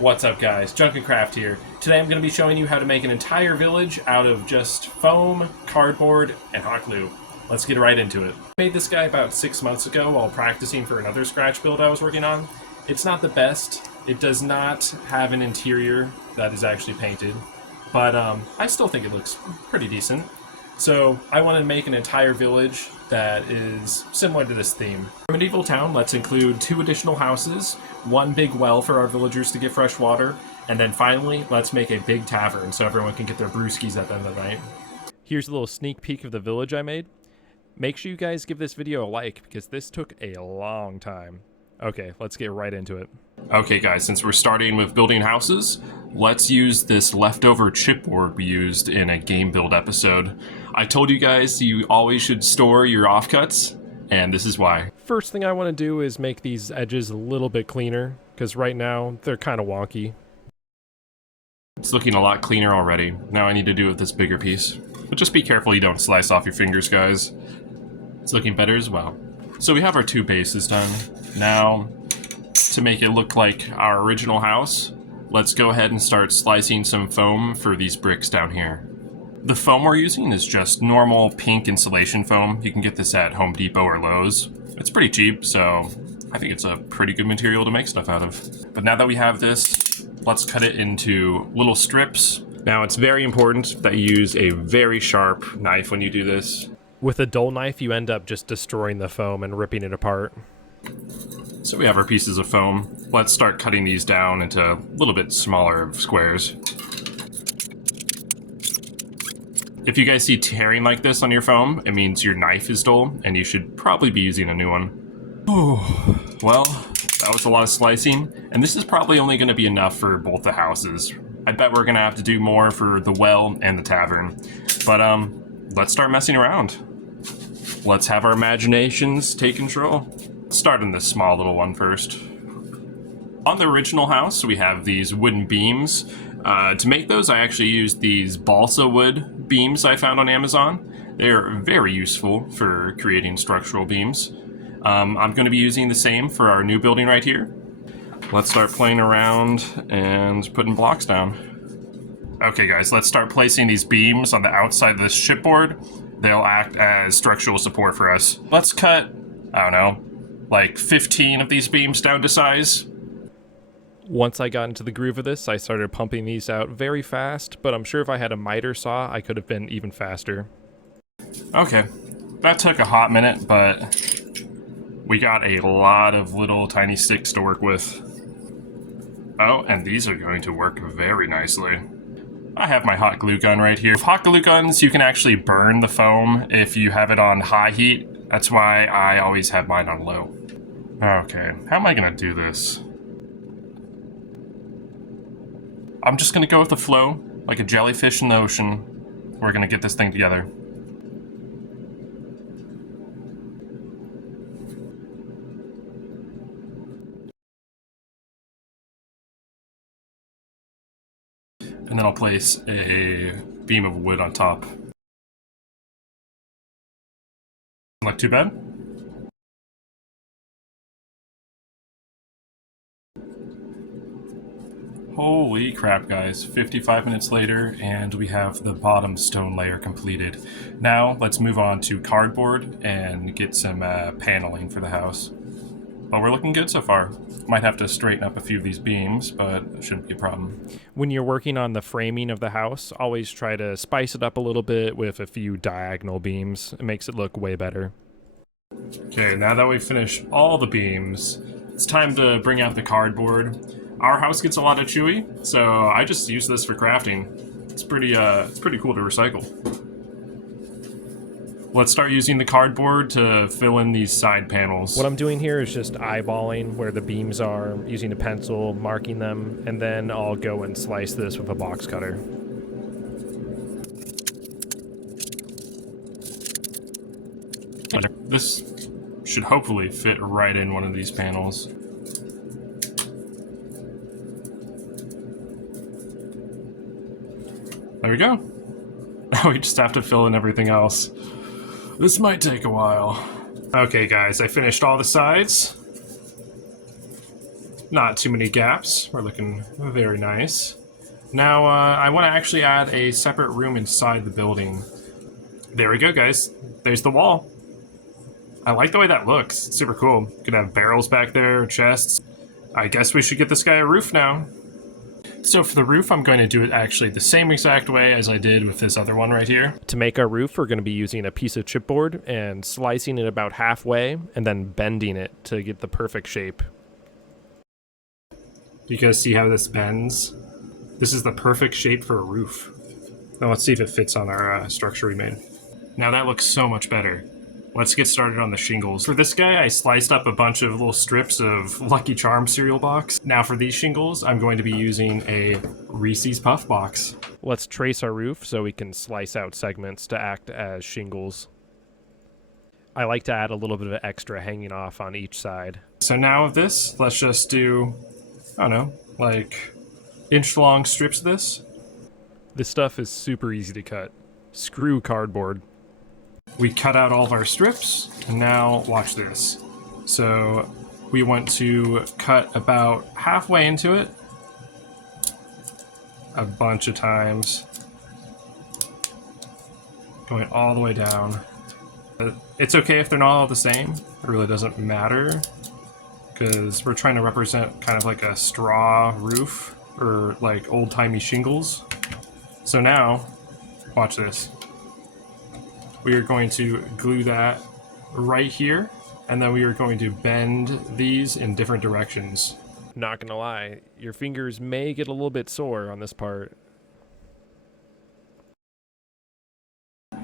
What's up guys, Junkencraft here. Today I'm going to be showing you how to make an entire village out of just foam, cardboard, and hot glue. Let's get right into it. I made this guy about 6 months ago while practicing for another Scratch build I was working on. It's not the best, it does not have an interior that is actually painted, but I still think it looks pretty decent. So I want to make an entire village that is similar to this theme. For Medieval Town, let's include 2 additional houses, 1 big well for our villagers to get fresh water, and then finally, let's make a big tavern so everyone can get their brewskis at the end of the night. Here's a little sneak peek of the village I made. Make sure you guys give this video a like because this took a long time. Okay, let's get right into it. Okay guys, since we're starting with building houses, let's use this leftover chipboard we used in a game build episode. I told you guys you always should store your offcuts, and this is why. First thing I want to do is make these edges a little bit cleaner, because right now they're kind of wonky. It's looking a lot cleaner already. Now I need to do it with this bigger piece. But just be careful you don't slice off your fingers, guys. It's looking better as well. So we have our 2 bases done. Now, to make it look like our original house, let's go ahead and start slicing some foam for these bricks down here. The foam we're using is just normal pink insulation foam. You can get this at Home Depot or Lowe's. It's pretty cheap, so I think it's a pretty good material to make stuff out of. But now that we have this, let's cut it into little strips. Now it's very important that you use a very sharp knife when you do this. With a dull knife, you end up just destroying the foam and ripping it apart. So we have our pieces of foam. Let's start cutting these down into a little bit smaller squares. If you guys see tearing like this on your foam, it means your knife is dull, and you should probably be using a new one. Oh, well, that was a lot of slicing, and this is probably only going to be enough for both the houses. I bet we're going to have to do more for the well and the tavern. But, let's start messing around. Let's have our imaginations take control. Start in this small little one first. On the original house, we have these wooden beams. To make those, I actually used these balsa wood beams I found on Amazon. They're very useful for creating structural beams. I'm going to be using the same for our new building right here. Let's start playing around and putting blocks down. Okay guys, let's start placing these beams on the outside of this chipboard. They'll act as structural support for us. Let's cut, I don't know, like 15 of these beams down to size. Once I got into the groove of this, I started pumping these out very fast, but I'm sure if I had a miter saw, I could have been even faster. Okay, that took a hot minute, but we got a lot of little tiny sticks to work with. Oh, and these are going to work very nicely. I have my hot glue gun right here. With hot glue guns, you can actually burn the foam if you have it on high heat. That's why I always have mine on low. Okay, how am I gonna do this? I'm just gonna go with the flow, like a jellyfish in the ocean. We're gonna get this thing together. And then I'll place a beam of wood on top. Not too bad. Holy crap, guys. 55 minutes later, and we have the bottom stone layer completed. Now, let's move on to cardboard and get some paneling for the house. But we're looking good so far. Might have to straighten up a few of these beams, but it shouldn't be a problem. When you're working on the framing of the house, always try to spice it up a little bit with a few diagonal beams. It makes it look way better. Okay, now that we've finished all the beams, it's time to bring out the cardboard. Our house gets a lot of chewy, so I just use this for crafting. It's pretty cool to recycle. Let's start using the cardboard to fill in these side panels. What I'm doing here is just eyeballing where the beams are, using a pencil, marking them, and then I'll go and slice this with a box cutter. This should hopefully fit right in one of these panels. There we go. Now we just have to fill in everything else. This might take a while. Okay guys, I finished all the sides. Not too many gaps. We're looking very nice. Now, I want to actually add a separate room inside the building. There we go, guys. There's the wall. I like the way that looks. It's super cool. Could have barrels back there, chests. I guess we should get this guy a roof now. So for the roof, I'm going to do it actually the same exact way as I did with this other one right here. To make our roof, we're going to be using a piece of chipboard and slicing it about halfway and then bending it to get the perfect shape. You guys see how this bends? This is the perfect shape for a roof. Now let's see if it fits on our structure we made. Now that looks so much better. Let's get started on the shingles. For this guy, I sliced up a bunch of little strips of Lucky Charms cereal box. Now for these shingles, I'm going to be using a Reese's Puff box. Let's trace our roof so we can slice out segments to act as shingles. I like to add a little bit of extra hanging off on each side. So now with this, let's just do, I don't know, like inch-long strips of this. This stuff is super easy to cut. Screw cardboard. We cut out all of our strips, and now watch this. So we want to cut about halfway into it a bunch of times, going all the way down. It's okay if they're not all the same. It really doesn't matter, because we're trying to represent kind of like a straw roof or like old-timey shingles. So now, watch this. We are going to glue that right here, and then we are going to bend these in different directions. Not gonna lie, your fingers may get a little bit sore on this part.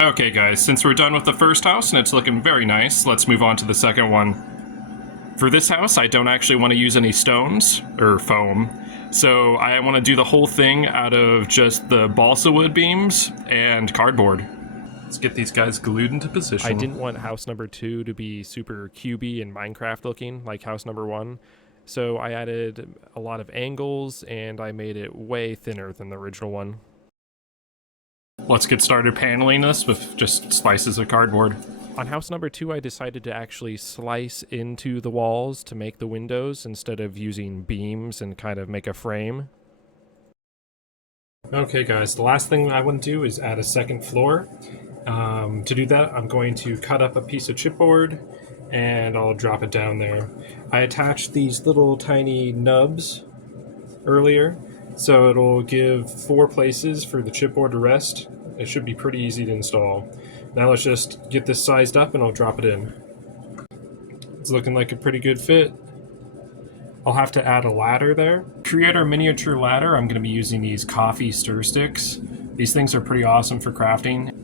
Okay guys, since we're done with the first house and it's looking very nice, let's move on to the second one. For this house, I don't actually want to use any stones, or foam, so I want to do the whole thing out of just the balsa wood beams and cardboard. Let's get these guys glued into position. I didn't want house number 2 to be super cubey and Minecraft looking like house number 1, so I added a lot of angles and I made it way thinner than the original one. Let's get started paneling this with just slices of cardboard. On house number 2, I decided to actually slice into the walls to make the windows instead of using beams and kind of make a frame. Okay guys, the last thing I want to do is add a second floor. To do that, I'm going to cut up a piece of chipboard and I'll drop it down there. I attached these little tiny nubs earlier, so it'll give 4 places for the chipboard to rest. It should be pretty easy to install. Now let's just get this sized up and I'll drop it in. It's looking like a pretty good fit. I'll have to add a ladder there. To create our miniature ladder, I'm going to be using these coffee stir sticks. These things are pretty awesome for crafting.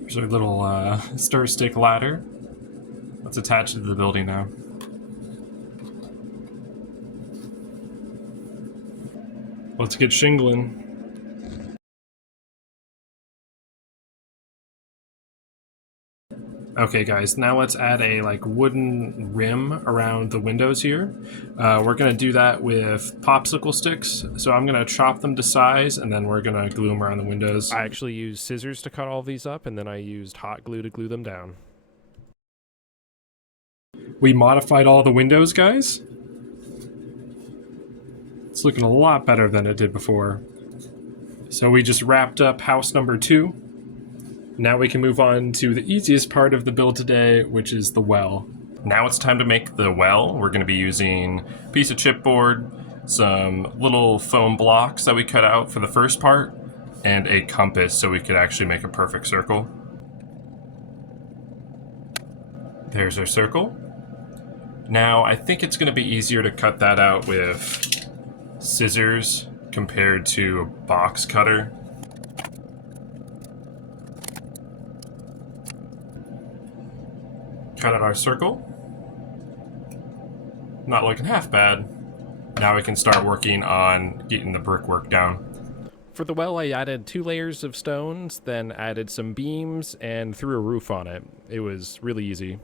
Here's our little stir stick ladder. Let's attach it to the building now. Let's get shingling. Okay guys, now let's add a wooden rim around the windows here. We're gonna do that with popsicle sticks. So I'm gonna chop them to size and then we're gonna glue them around the windows. I actually used scissors to cut all these up and then I used hot glue to glue them down. We modified all the windows, guys. It's looking a lot better than it did before. So we just wrapped up house number 2. Now we can move on to the easiest part of the build today, which is the well. Now it's time to make the well. We're going to be using a piece of chipboard, some little foam blocks that we cut out for the first part, and a compass so we could actually make a perfect circle. There's our circle. Now I think it's going to be easier to cut that out with scissors compared to a box cutter. Cut out our circle. Not looking half bad. Now we can start working on getting the brickwork down. For the well, I added 2 layers of stones, then added some beams and threw a roof on it. It was really easy.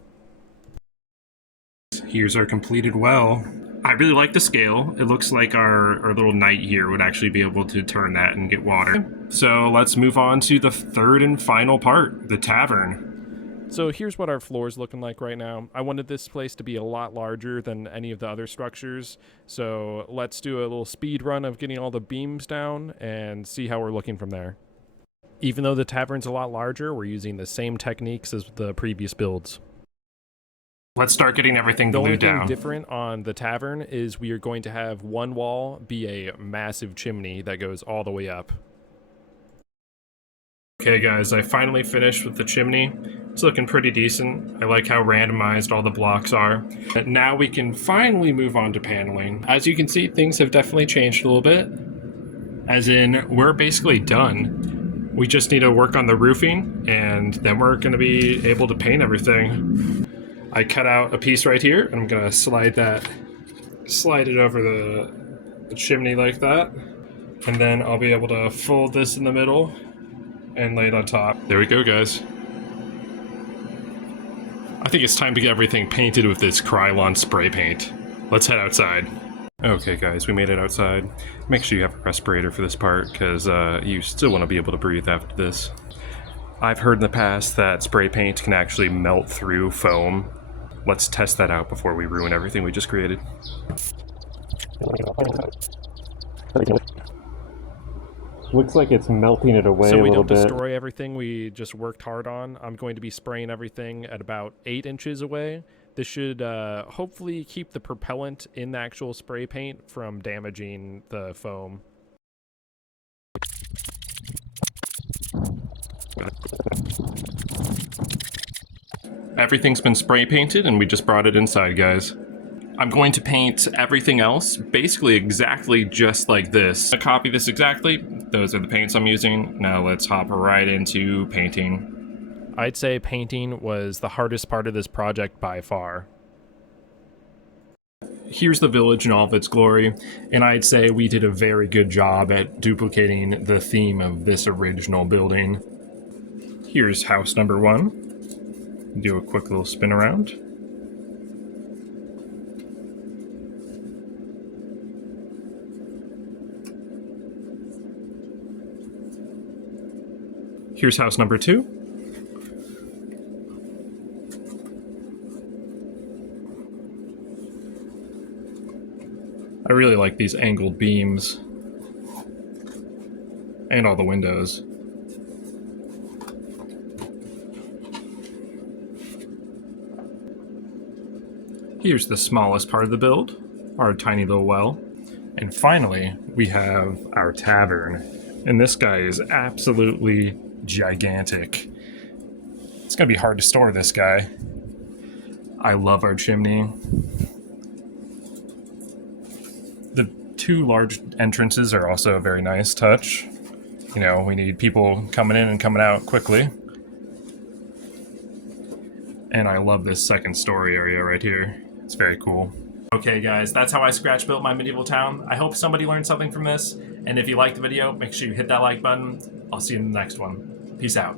Here's our completed well. I really like the scale. It looks like our little knight here would actually be able to turn that and get water. So let's move on to the third and final part, the tavern. So here's what our floor is looking like right now. I wanted this place to be a lot larger than any of the other structures. So let's do a little speed run of getting all the beams down and see how we're looking from there. Even though the tavern's a lot larger, we're using the same techniques as the previous builds. Let's start getting everything The only glued thing down. different on the tavern is we are going to have one wall be a massive chimney that goes all the way up. Okay guys, I finally finished with the chimney. It's looking pretty decent. I like how randomized all the blocks are. But now we can finally move on to paneling. As you can see, things have definitely changed a little bit. As in, we're basically done. We just need to work on the roofing, and then we're gonna be able to paint everything. I cut out a piece right here, and I'm gonna slide it over the chimney like that. And then I'll be able to fold this in the middle and lay it on top. There we go, guys. I think it's time to get everything painted with this Krylon spray paint. Let's head outside. Okay, guys, we made it outside. Make sure you have a respirator for this part, because you still want to be able to breathe after this. I've heard in the past that spray paint can actually melt through foam. Let's test that out before we ruin everything we just created. Looks like it's melting it away So a we little don't bit. destroy everything we just worked hard on. I'm going to be spraying everything at about 8 inches away. This should hopefully keep the propellant in the actual spray paint from damaging the foam. Everything's been spray painted and we just brought it inside, guys. I'm going to paint everything else basically exactly just like this. To copy this exactly, those are the paints I'm using. Now let's hop right into painting. I'd say painting was the hardest part of this project by far. Here's the village in all of its glory, and I'd say we did a very good job at duplicating the theme of this original building. Here's house number 1. Do a quick little spin around. Here's house number 2. I really like these angled beams and all the windows. Here's the smallest part of the build, our tiny little well. And finally, we have our tavern. And this guy is absolutely gigantic. It's gonna be hard to store this guy. I love our chimney. The 2 large entrances are also a very nice touch. You know, we need people coming in and coming out quickly. And I love this second story area right here. It's very cool. Okay guys, that's how I scratch built my medieval town. I hope somebody learned something from this. And if you liked the video, make sure you hit that like button. I'll see you in the next one. Peace out.